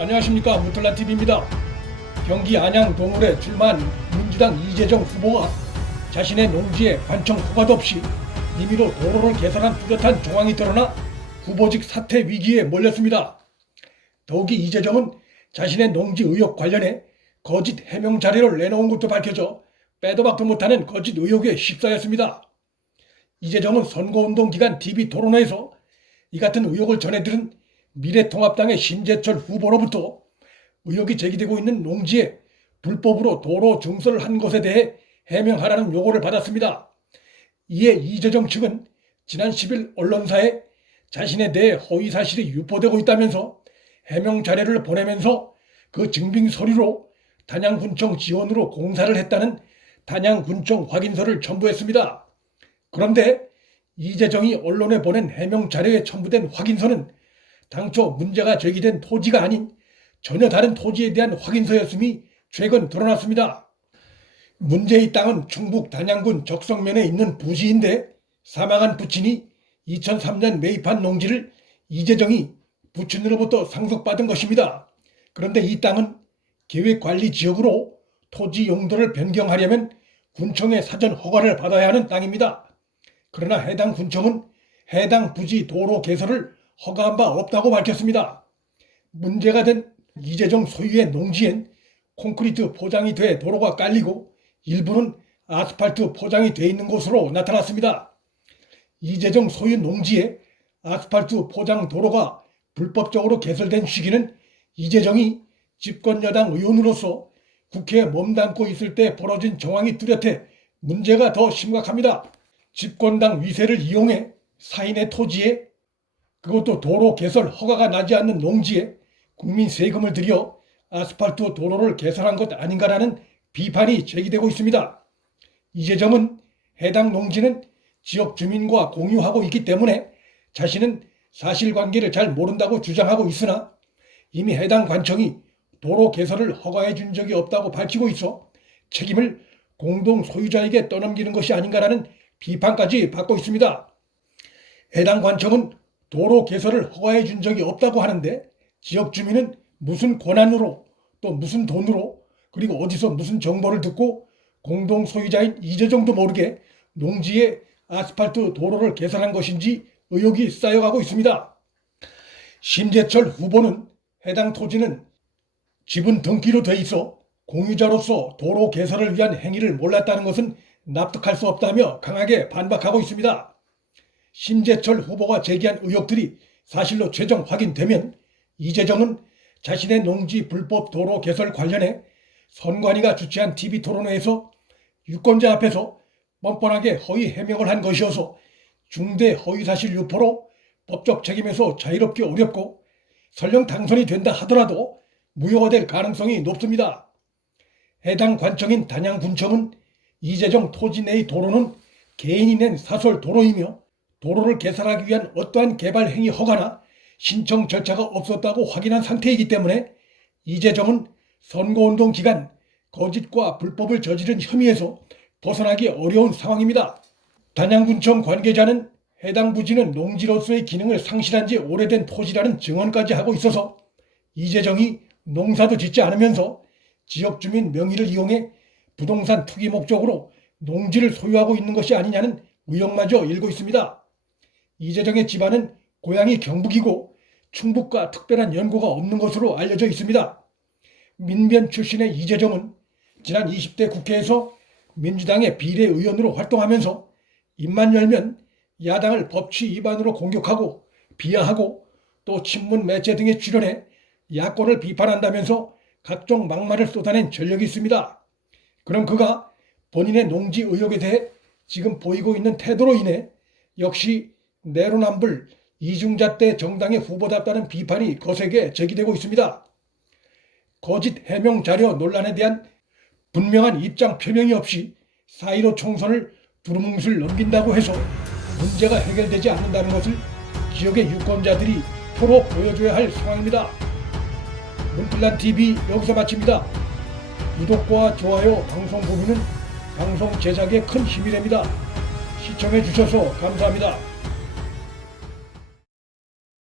안녕하십니까, 문틀란TV입니다. 경기 안양 동울에 출마한 민주당 이재정 후보가 자신의 농지에 관청 허가도 없이 임의로 도로를 개설한 뚜렷한 정황이 드러나 후보직 사퇴 위기에 몰렸습니다. 더욱이 이재정은 자신의 농지 의혹 관련해 거짓 해명 자료를 내놓은 것도 밝혀져 빼도 박도 못하는 거짓 의혹에 휩싸였습니다. 이재정은 선거운동 기간 TV 토론회에서 이 같은 의혹을 전해들은 미래통합당의 심재철 후보로부터 의혹이 제기되고 있는 농지에 불법으로 도로 증설을 한 것에 대해 해명하라는 요구를 받았습니다. 이에 이재정 측은 지난 10일 언론사에 자신에 대해 허위사실이 유포되고 있다면서 해명 자료를 보내면서 그 증빙 서류로 단양군청 지원으로 공사를 했다는 단양군청 확인서를 첨부했습니다. 그런데 이재정이 언론에 보낸 해명 자료에 첨부된 확인서는 당초 문제가 제기된 토지가 아닌 전혀 다른 토지에 대한 확인서였음이 최근 드러났습니다. 문제의 땅은 충북 단양군 적성면에 있는 부지인데 사망한 부친이 2003년 매입한 농지를 이재정이 부친으로부터 상속받은 것입니다. 그런데 이 땅은 계획관리지역으로 토지 용도를 변경하려면 군청의 사전 허가를 받아야 하는 땅입니다. 그러나 해당 군청은 해당 부지 도로 개설을 허가한 바 없다고 밝혔습니다. 문제가 된 이재정 소유의 농지엔 콘크리트 포장이 돼 도로가 깔리고 일부는 아스팔트 포장이 돼 있는 것으로 나타났습니다. 이재정 소유 농지에 아스팔트 포장 도로가 불법적으로 개설된 시기는 이재정이 집권여당 의원으로서 국회에 몸담고 있을 때 벌어진 정황이 뚜렷해 문제가 더 심각합니다. 집권당 위세를 이용해 사인의 토지에, 그것도 도로 개설 허가가 나지 않는 농지에 국민 세금을 들여 아스팔트 도로를 개설한 것 아닌가라는 비판이 제기되고 있습니다. 이재정은 해당 농지는 지역 주민과 공유하고 있기 때문에 자신은 사실관계를 잘 모른다고 주장하고 있으나 이미 해당 관청이 도로 개설을 허가해 준 적이 없다고 밝히고 있어 책임을 공동 소유자에게 떠넘기는 것이 아닌가라는 비판까지 받고 있습니다. 해당 관청은 도로 개설을 허가해 준 적이 없다고 하는데 지역 주민은 무슨 권한으로 또 무슨 돈으로 그리고 어디서 무슨 정보를 듣고 공동 소유자인 이재정도 모르게 농지에 아스팔트 도로를 개설한 것인지 의혹이 쌓여가고 있습니다. 심재철 후보는 해당 토지는 지분 등기로 돼 있어 공유자로서 도로 개설을 위한 행위를 몰랐다는 것은 납득할 수 없다며 강하게 반박하고 있습니다. 심재철 후보가 제기한 의혹들이 사실로 최종 확인되면 이재정은 자신의 농지 불법 도로 개설 관련해 선관위가 주최한 TV 토론회에서 유권자 앞에서 뻔뻔하게 허위 해명을 한 것이어서 중대 허위사실 유포로 법적 책임에서 자유롭기 어렵고 설령 당선이 된다 하더라도 무효화될 가능성이 높습니다. 해당 관청인 단양군청은 이재정 토지 내의 도로는 개인이 낸 사설 도로이며 도로를 개설하기 위한 어떠한 개발 행위 허가나 신청 절차가 없었다고 확인한 상태이기 때문에 이재정은 선거운동 기간 거짓과 불법을 저지른 혐의에서 벗어나기 어려운 상황입니다. 단양군청 관계자는 해당 부지는 농지로서의 기능을 상실한 지 오래된 토지라는 증언까지 하고 있어서 이재정이 농사도 짓지 않으면서 지역 주민 명의를 이용해 부동산 투기 목적으로 농지를 소유하고 있는 것이 아니냐는 의혹마저 일고 있습니다. 이재정의 집안은 고향이 경북이고 충북과 특별한 연고가 없는 것으로 알려져 있습니다. 민변 출신의 이재정은 지난 20대 국회에서 민주당의 비례의원으로 활동하면서 입만 열면 야당을 법치 위반으로 공격하고 비하하고 또 친문 매체 등에 출연해 야권을 비판한다면서 각종 막말을 쏟아낸 전력이 있습니다. 그럼 그가 본인의 농지 의혹에 대해 지금 보이고 있는 태도로 인해 역시 내로남불 이중잣대 정당의 후보답다는 비판이 거세게 제기되고 있습니다. 거짓 해명 자료 논란에 대한 분명한 입장 표명이 없이 4.15 총선을 두루뭉술 넘긴다고 해서 문제가 해결되지 않는다는 것을 지역의 유권자들이 표로 보여줘야 할 상황입니다. 문틀란TV 여기서 마칩니다. 구독과 좋아요, 방송 공유는 방송 제작에 큰 힘이 됩니다. 시청해 주셔서 감사합니다.